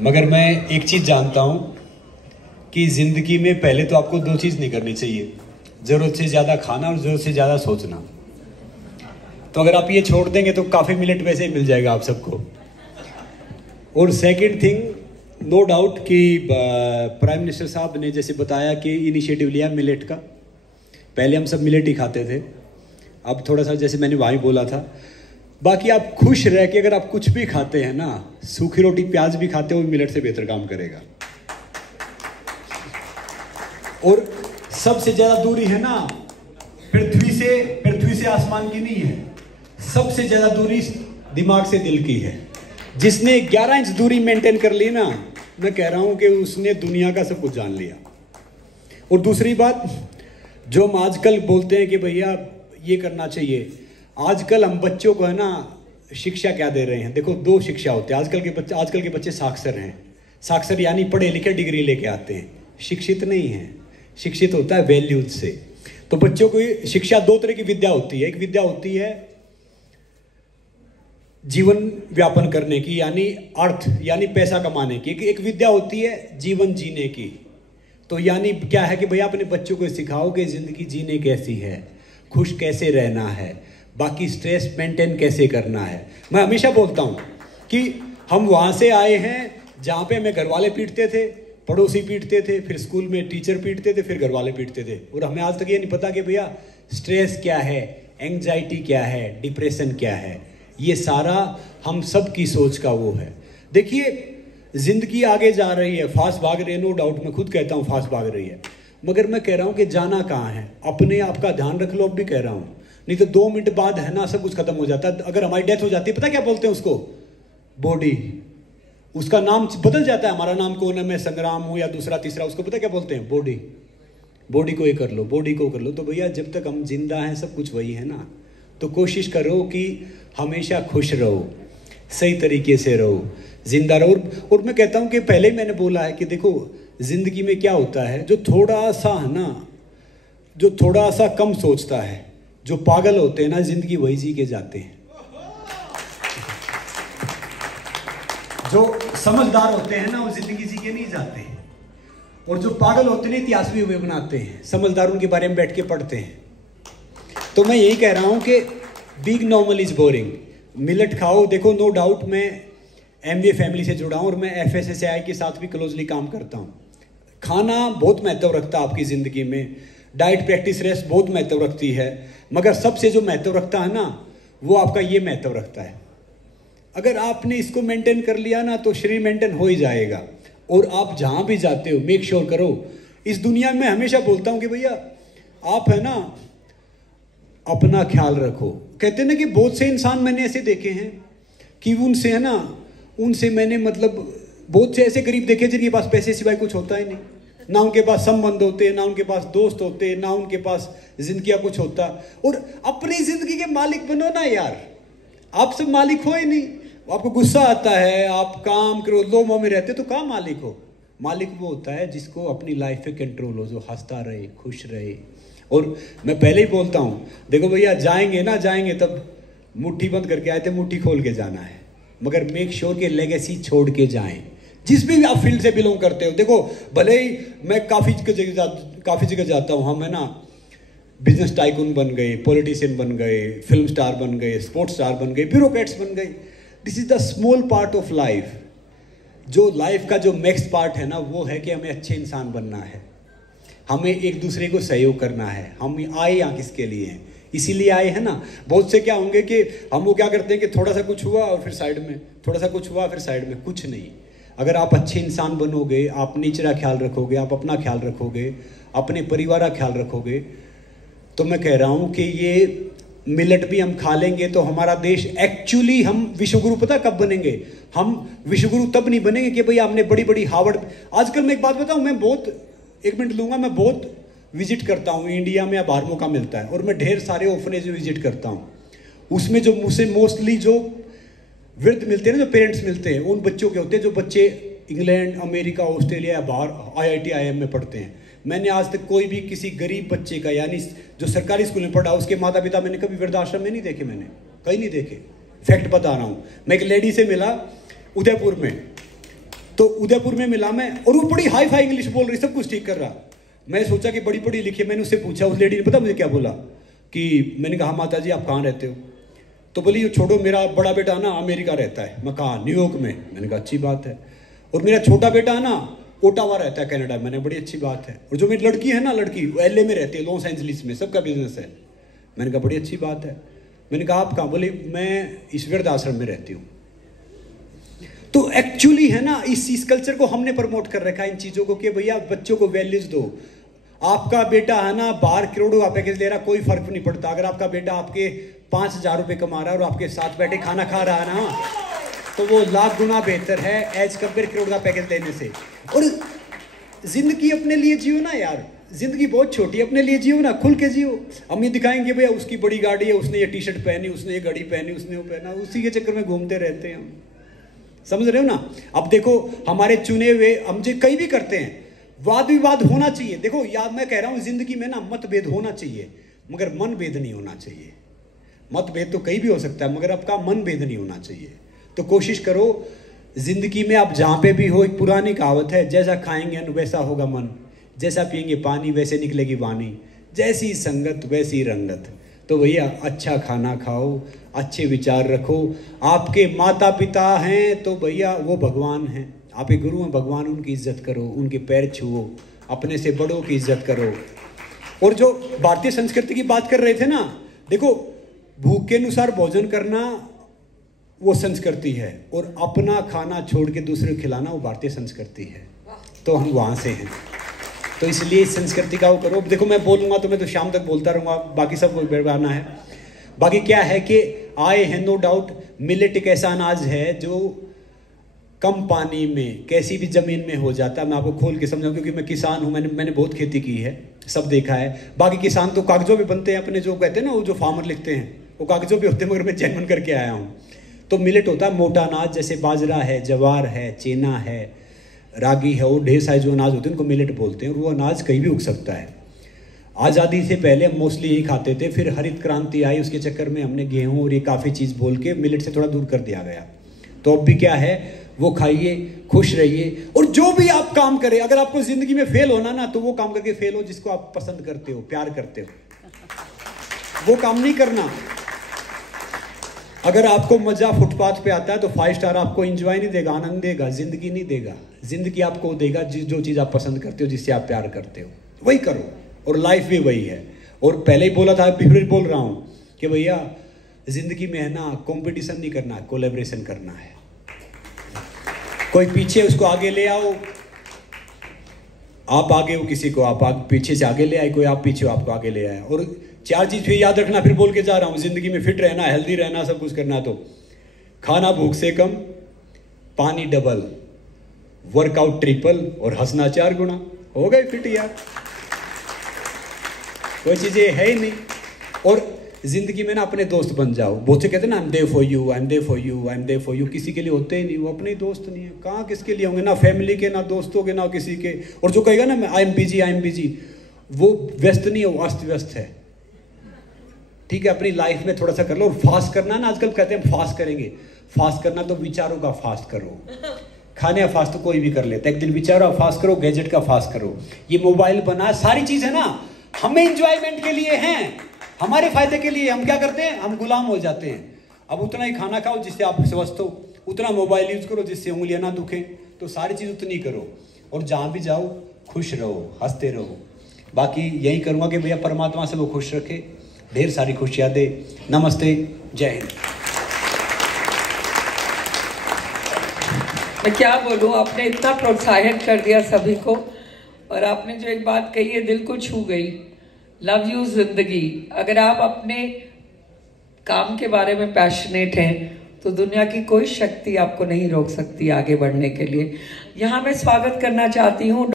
मगर मैं एक चीज जानता हूं कि जिंदगी में पहले तो आपको दो चीज नहीं करनी चाहिए, जरूरत से ज्यादा खाना और जरूरत से ज्यादा सोचना। तो अगर आप ये छोड़ देंगे तो काफी मिनट वैसे ही मिल जाएगा आप सबको। और सेकंड थिंग, नो डाउट कि प्राइम मिनिस्टर साहब ने जैसे बताया कि इनिशिएटिव लिया मिलेट का। पहले हम सब मिलेट ही खाते थे, अब थोड़ा सा जैसे मैंने वहीं बोला था। बाकी आप खुश रह के अगर आप कुछ भी खाते हैं ना, सूखी रोटी प्याज भी खाते हो, वो मिलेट से बेहतर काम करेगा। और सबसे ज्यादा दूरी है ना पृथ्वी से आसमान की नहीं है, सबसे ज्यादा दूरी दिमाग से दिल की है। जिसने 11 इंच दूरी मेंटेन कर ली ना, मैं कह रहा हूं कि उसने दुनिया का सब कुछ जान लिया। और दूसरी बात, जो हम आजकल बोलते हैं कि भैया ये करना चाहिए, आजकल हम बच्चों को है ना शिक्षा क्या दे रहे हैं। देखो, दो शिक्षा होते हैं आजकल के बच्चे साक्षर हैं। साक्षर यानी पढ़े लिखे डिग्री लेके आते हैं, शिक्षित नहीं है। शिक्षित होता है वैल्यूज से। तो बच्चों को शिक्षा दो तरह की विद्या होती है। एक विद्या होती है जीवन व्यापन करने की, यानी अर्थ यानी पैसा कमाने की। एक विद्या होती है जीवन जीने की। तो यानी क्या है कि भैया अपने बच्चों को सिखाओ कि जिंदगी जीने कैसी है, खुश कैसे रहना है, बाकी स्ट्रेस मेंटेन कैसे करना है। मैं हमेशा बोलता हूं कि हम वहां से आए हैं जहां पे हमें घर वाले पीटते थे, पड़ोसी पीटते थे, फिर स्कूल में टीचर पीटते थे, फिर घर वाले पीटते थे। और हमें आज तक ये नहीं पता कि भैया स्ट्रेस क्या है, एंग्जाइटी क्या है, डिप्रेशन क्या है। ये सारा हम सब की सोच का वो है। देखिए, जिंदगी आगे जा रही है, फास्ट भाग रही है, नो डाउट। मैं खुद कहता हूँ फास्ट भाग रही है, मगर मैं कह रहा हूँ कि जाना कहाँ है। अपने आप का ध्यान रख लो। अब भी कह रहा हूँ, नहीं तो 2 मिनट बाद है ना सब कुछ खत्म हो जाता है। अगर हमारी डेथ हो जाती है, पता क्या बोलते हैं उसको? बॉडी। उसका नाम बदल जाता है। हमारा नाम कौन है, मैं संग्राम हूँ या दूसरा तीसरा, उसको पता क्या बोलते हैं? बॉडी। बॉडी को ये कर लो, बॉडी को कर लो। तो भैया जब तक हम जिंदा हैं सब कुछ वही है ना। तो कोशिश करो कि हमेशा खुश रहो, सही तरीके से रहो, जिंदा रहो। और मैं कहता हूं कि पहले ही मैंने बोला है कि देखो, जिंदगी में क्या होता है, जो थोड़ा सा है ना, जो थोड़ा सा कम सोचता है, जो पागल होते हैं ना, जिंदगी वही जी के जाते हैं। जो समझदार होते हैं ना, वो जिंदगी जी के नहीं जाते हैं। और जो पागल होते हैं, इतिहास भी वे बनाते हैं। समझदार उनके बारे में बैठ के पढ़ते हैं। तो मैं यही कह रहा हूं कि big normal is boring. Millet खाओ। देखो, नो डाउट मैं एमबीए फैमिली से जुड़ा हूं और मैं एफएसएसएआई के साथ भी क्लोजली काम करता हूं। खाना बहुत महत्व रखता है आपकी ज़िंदगी में। डाइट, प्रैक्टिस, रेस्ट बहुत महत्व रखती है। मगर सबसे जो महत्व रखता है ना, वो आपका ये महत्व रखता है। अगर आपने इसको मेंटेन कर लिया ना, तो शरीर मेंटेन हो ही जाएगा। और आप जहाँ भी जाते हो मेक श्योर करो। इस दुनिया में हमेशा बोलता हूँ कि भैया आप है ना अपना ख्याल रखो। कहते हैं ना कि बहुत से इंसान मैंने ऐसे देखे हैं कि उनसे है ना, उनसे मैंने मतलब बहुत से ऐसे गरीब देखे जिनके पास पैसे सिवाय कुछ होता ही नहीं। ना उनके पास संबंध होते, ना उनके पास दोस्त होते, ना उनके पास जिंदगी का कुछ होता। और अपनी जिंदगी के मालिक बनो ना यार। आप सब मालिक हो ही नहीं। आपको गुस्सा आता है, आप काम करो, लो मोह में रहते, तो कहाँ मालिक हो? मालिक वो होता है जिसको अपनी लाइफ पे कंट्रोल हो, जो हंसता रहे, खुश रहे। और मैं पहले ही बोलता हूँ, देखो भैया जाएंगे ना, जाएंगे तब मुट्ठी बंद करके आए थे, मुट्ठी खोल के जाना है। मगर मेक श्योर के लेगेसी छोड़ के जाएं, जिस भी आप फील्ड से बिलोंग करते हो। देखो, भले ही मैं काफ़ी जगह जाता हूँ, हम है ना बिजनेस टाइकून बन गए, पॉलिटिशियन बन गए, फिल्म स्टार बन गए, स्पोर्ट्स स्टार बन गए, ब्यूरोक्रेट्स बन गए। This is the small part of life. जो लाइफ का जो नेक्स्ट पार्ट है ना, वो है कि हमें अच्छे इंसान बनना है, हमें एक दूसरे को सहयोग करना है। हम आए यहाँ किसके लिए हैं? इसीलिए आए हैं ना। बहुत से क्या होंगे कि हम वो क्या करते हैं कि थोड़ा सा कुछ हुआ और फिर साइड में, थोड़ा सा कुछ हुआ फिर साइड में, कुछ नहीं। अगर आप अच्छे इंसान बनोगे, आप नेचर का ख्याल रखोगे, आप अपना ख्याल रखोगे, अपने परिवार का ख्याल रखोगे, तो मैं कह रहा हूँ कि ये मिलेट भी हम खा लेंगे तो हमारा देश एक्चुअली, हम विश्वगुरु पता कब बनेंगे? हम विश्वगुरु तब नहीं बनेंगे कि भाई आपने बड़ी बड़ी हार्वर्ड। आजकल मैं एक बात बताऊँ, मैं बहुत, 1 मिनट लूँगा, मैं बहुत विजिट करता हूँ इंडिया में या बाहर मौका मिलता है, और मैं ढेर सारे ऑर्फनेज विजिट करता हूँ। उसमें जो मुझसे मोस्टली जो वृद्ध मिलते हैं ना, जो पेरेंट्स मिलते हैं, उन बच्चों के होते हैं जो बच्चे इंग्लैंड, अमेरिका, ऑस्ट्रेलिया या बाहर आईआईटी, आईआईएम में पढ़ते हैं। मैंने आज तक कोई भी किसी गरीब बच्चे का, यानी जो सरकारी स्कूल में पढ़ा, उसके माता पिता मैंने कभी वृद्धाश्रम में नहीं देखे, मैंने कहीं नहीं देखे। फैक्ट बता रहा हूँ। मैं एक लेडी से मिला उदयपुर में, तो उदयपुर में मिला मैं, और वो बड़ी हाई फाई इंग्लिश बोल रही, सब कुछ ठीक कर रहा। मैं सोचा कि बड़ी पढ़ी लिखी, मैंने उससे पूछा, उस लेडी ने पता मुझे क्या बोला कि, मैंने कहा माता जी आप कहाँ रहते हो? तो बोली छोड़ो, मेरा बड़ा बेटा ना अमेरिका रहता है। मैं कहा न्यूयॉर्क में? मैंने कहा अच्छी बात है। और मेरा छोटा बेटा ना ओटावा रहता है कनाडा। मैंने बड़ी अच्छी बात है। और जो मेरी लड़की है ना, लड़की LA में रहती है, लॉस एंजलिस में, सबका बिजनेस है। मैंने कहा बड़ी अच्छी बात है। मैंने कहा आप कहाँ? बोले मैं ईश्वरद आश्रम में रहती हूँ। तो एक्चुअली है ना, इस कल्चर को हमने प्रमोट कर रखा है, इन चीज़ों को, कि भैया बच्चों को वैल्यूज दो। आपका बेटा है ना बाहर करोड़ों का पैकेज ले रहा, कोई फर्क नहीं पड़ता। अगर आपका बेटा आपके 5,000 रुपये कमा रहा है और आपके साथ बैठे खाना खा रहा है ना, तो वो लाख गुना बेहतर है एज कम्पेयर करोड़ का पैकेज लेने से। और जिंदगी अपने लिए जियो ना यार, जिंदगी बहुत छोटी है, अपने लिए जियो ना, खुल के जियो। हम ये दिखाएंगे भैया उसकी बड़ी गाड़ी है, उसने ये टी-शर्ट पहनी, उसने ये घड़ी पहनी, उसने वो पहना, उसी के चक्कर में घूमते रहते हैं हम। समझ रहे हो ना? अब देखो हमारे चुने हुए, हम जो कई भी करते हैं, वाद विवाद होना चाहिए। देखो याद मैं कह रहा हूं, जिंदगी में ना मतभेद होना चाहिए, मगर मन भेद नहीं होना चाहिए। मतभेद तो कहीं भी हो सकता है, मगर आपका मन भेद नहीं होना चाहिए। तो कोशिश करो जिंदगी में आप जहां पे भी हो, एक पुरानी कहावत है, जैसा खाएंगे अन्न वैसा होगा मन, जैसा पिएंगे पानी वैसे निकलेगी वाणी, जैसी संगत वैसी रंगत। तो भैया अच्छा खाना खाओ, अच्छे विचार रखो। आपके माता पिता हैं तो भैया वो भगवान हैं, आपके गुरु हैं भगवान, उनकी इज्जत करो, उनके पैर छुओ, अपने से बड़ों की इज्जत करो। और जो भारतीय संस्कृति की बात कर रहे थे ना, देखो भूख के अनुसार भोजन करना वो संस्कृति है, और अपना खाना छोड़ के दूसरे को खिलाना वो भारतीय संस्कृति है। तो हम वहाँ से हैं, तो इसलिए इस संस्कृति का वो करो। देखो मैं बोलूँगा तो मैं तो शाम तक बोलता रहूँगा, बाकी सब बेरबाना है। बाकी क्या है कि आए हैं नो डाउट, मिलेट एक ऐसा अनाज है जो कम पानी में कैसी भी ज़मीन में हो जाता है। मैं आपको खोल के समझाऊँ, क्योंकि मैं किसान हूँ, मैंने बहुत खेती की है, सब देखा है। बाकी किसान तो कागजों पे बनते हैं, अपने जो कहते हैं ना, वो जो फार्मर लिखते हैं वो कागजों पे होते हैं, मगर मैं जेन्युइन करके आया हूँ। तो मिलेट होता है मोटा अनाज, जैसे बाजरा है, जवार है, चेना है, रागी है, और ढेर सारे जो अनाज होते हैं उनको मिलेट बोलते हैं। और वो अनाज कहीं भी उग सकता है। आज़ादी से पहले हम मोस्टली यही खाते थे, फिर हरित क्रांति आई, उसके चक्कर में हमने गेहूँ और ये काफ़ी चीज़ बोल के मिलेट से थोड़ा दूर कर दिया गया। तो अब भी क्या है, वो खाइए, खुश रहिए, और जो भी आप काम करें, अगर आपको ज़िंदगी में फेल होना ना, तो वो काम करके फेल हो जिसको आप पसंद करते हो, प्यार करते हो, वो काम नहीं करना। अगर आपको मजा फुटपाथ पे आता है तो 5 स्टार आपको एंजॉय नहीं देगा, आनंद देगा, जिंदगी नहीं देगा। जिंदगी आपको देगा जो चीज़ आप पसंद करते हो, जिससे आप प्यार करते हो, वही करो। और लाइफ भी वही है। और पहले ही बोला था, फिर बोल रहा हूँ कि भैया जिंदगी में है ना, कंपटीशन नहीं करना, कोलैबोरेशन करना है। कोई पीछे उसको आगे ले आओ, आप आगे हो किसी को, आप पीछे से आगे ले आए, कोई आप पीछे हो आपको आगे ले आए। और 4 चीज़ फिर याद रखना, फिर बोल के जा रहा हूँ, जिंदगी में फिट रहना, हेल्दी रहना, सब कुछ करना। तो खाना भूख से कम, पानी डबल, वर्कआउट ट्रिपल, और हंसना 4 गुना। हो गए फिट यार, कोई चीज़ें है ही नहीं। और जिंदगी में ना अपने दोस्त बन जाओ। बहुत से कहते हैं ना, I am there for you, I am there for you, I am there for you. किसी के लिए होते ही नहीं, वो अपने ही दोस्त नहीं है। कहाँ किसके लिए होंगे, ना फैमिली के, ना दोस्तों के, ना किसी के। और जो कहेगा ना I am busy, I am busy, वो व्यस्त नहीं है, वो अस्त व्यस्त है। ठीक है, अपनी लाइफ में थोड़ा सा कर लो। और फास्ट करना ना, आजकल कहते हैं फास्ट करेंगे, फास्ट करना तो विचारों का फास्ट करो। खाने का फास्ट तो कोई भी कर लेता है, एक दिन विचारों का फास्ट करो, गैजेट का फास्ट करो। ये मोबाइल बना, सारी चीज है ना हमें एंजॉयमेंट के लिए हैं, हमारे फायदे के लिए। हम क्या करते हैं, हम गुलाम हो जाते हैं। अब उतना ही खाना खाओ जिससे आप स्वस्थ हो, उतना मोबाइल यूज करो जिससे उंगलियां ना दुखें। तो सारी चीज उतनी करो, और जहां भी जाओ खुश रहो, हंसते रहो। बाकी यही करूंगा कि भैया परमात्मा से वो खुश रखे, ढेर सारी खुशियां दे। नमस्ते, जय हिंद। मैं क्या बोलूं, आपने इतना प्रोत्साहित कर दिया सभी को। और आपने जो एक बात कही है दिल को छू गई, लव यू जिंदगी। अगर आप अपने काम के बारे में पैशनेट हैं तो दुनिया की कोई शक्ति आपको नहीं रोक सकती आगे बढ़ने के लिए। यहाँ मैं स्वागत करना चाहती हूँ